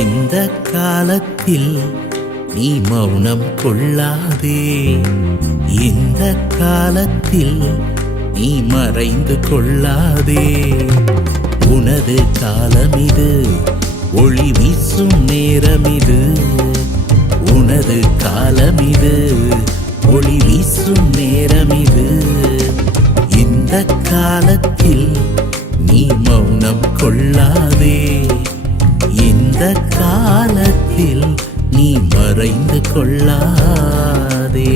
இந்த காலத்தில் நீ மௌனம் கொள்ளாதே, இந்த காலத்தில் நீ மறைந்து கொள்ளாதே. உனது காலமிது, ஒளி வீசும் நேரமிது. உனது காலமிது, ஒளி வீசும் நேரமிது. இந்த காலத்தில் நீ மௌனம் கொள்ளாதே, இந்த காலத்தில் நீ மறைந்து கொள்ளாதே.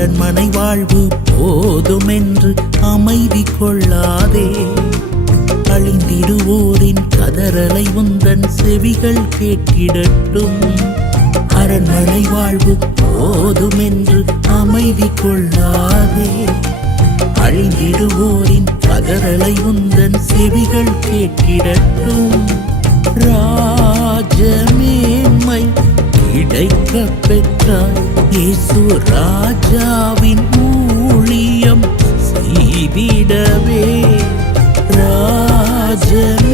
அரண்மனை வாழ்வு போதுமென்று அமைதி கொள்ளாதே, அழிந்திடுவோரின் கதறலை உந்தன் செவிகள் கேட்டிடட்டும். அரண்மனை வாழ்வு போதுமென்று அமைதி கொள்ளாதே, அழிந்திடுவோரின் கதறலை உந்தன் செவிகள் கேட்டிடட்டும். ராஜமேன்மை கிடைக்க பெற்றாய், இயேசு ராஜாவின் ஊழியம் செய்திடவே. ராஜமேன்மை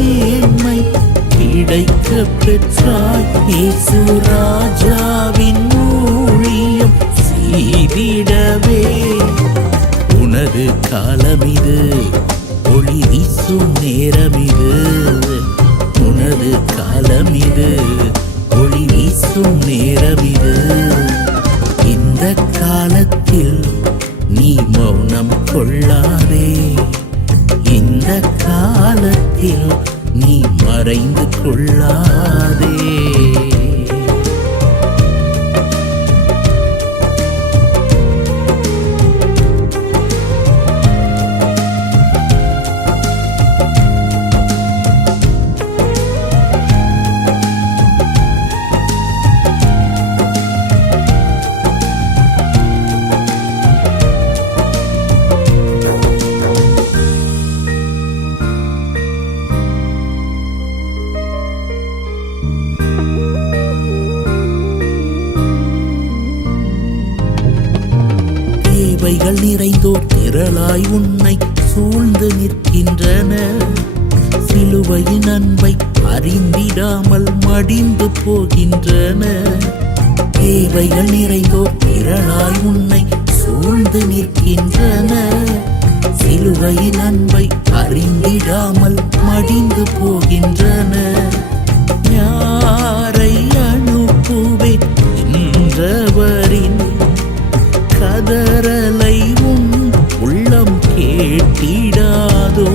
கிடைக்க பெற்றாய், இயேசு ராஜாவின் ஊழியம் செய்திடவே. உனது காலமிது, ஒளி வீசும் நேரமிது. உனது காலமிது, ஒளி வீசும் நேரமிது. இந்த காலத்தில் நீ மௌனம் கொள்ளாதே, இந்த காலத்தில் நீ மறைந்து கொள்ளாதே. தேவைகள் நிறைந்தோர் திரளாய் உன்னை சூழ்ந்து நிற்கின்றன. சிலுவையின் அன்பை அறிந்திடாமல் மடிந்து போகின்றன. தேவைகள் நிறைந்தோர் திரளாய் உன்னை சூழ்ந்து நிற்கின்றன. சிலுவையின் அன்பை அறிந்திடாமல் மடிந்து போகின்றன. யாரை அனுப்புவேன் என்றவரின் கதறலை உன் உள்ளம் கேட்டிடாதோ.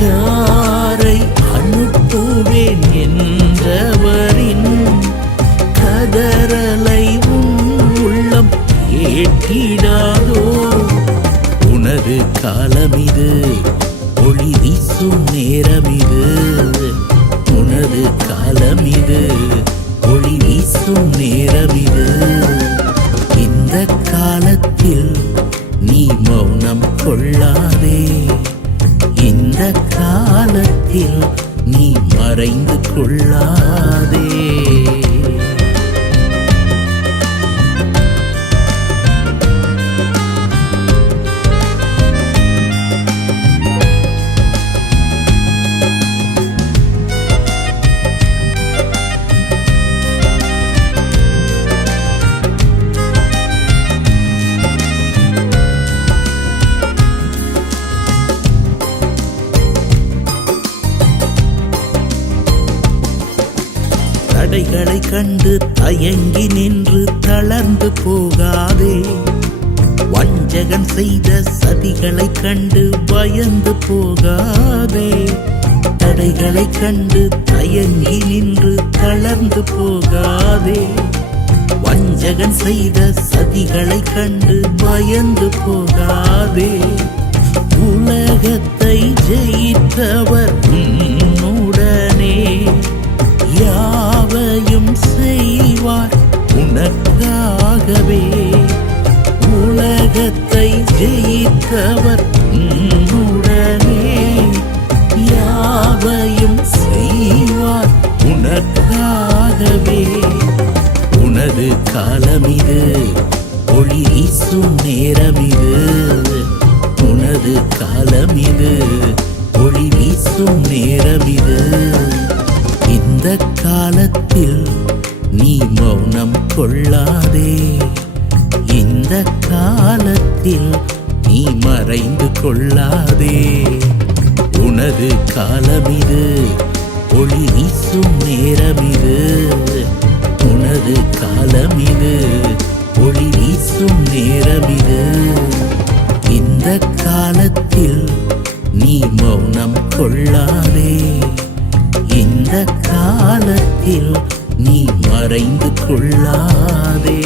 யாரை அனுப்புவேன் என்றவரின் கதறலை உன் உள்ளம் கேட்டிடாதோ. உனது காலமிது, ஒளி வீசும் நேரமிது. உனது காலமிது, ஒளி வீசும் நேரமிது. இந்த காலத்தில் நீ மௌனம் கொள்ளாதே, இந்த காலத்தில் நீ மறைந்து கொள்ளாதே. சதிகளை கண்டு தயங்கி நின்று தளர்ந்து போகாதே. வஞ்சகன் செய்த சதிகளை கண்டு பயந்து போகாதே. தடைகளை கண்டு தயங்கி நின்று தளர்ந்து போகாதே. வஞ்சகன் செய்த சதிகளை கண்டு பயந்து போகாதே. உலகத்தை ஜெயித்தவர் உன்னுடனே, யாவையும் செய்வார் உனக்காகவே. உலகத்தை ஜெயித்தவர் உன்னுடனே, யாவையும் செய்வார் உனக்காகவே. உனது காலமிது, ஒளி வீசும் நேரமிது. உனது காலமிது, ஒளி வீசும் நேரமிது. இந்த காலத்தில் நீ மௌனம் கொள்ளாதே. இந்த காலத்தில் நீ மறைந்து கொள்ளாதே. உனது காலமிது, ஒளி வீசும் நேரமிது. உனது காலமிது, ஒளி வீசும் நேரமிது. இந்த காலத்தில் நீ மௌனம் கொள்ளாதே. இந்த காலத்தில் நீ மறைந்து கொள்ளாதே.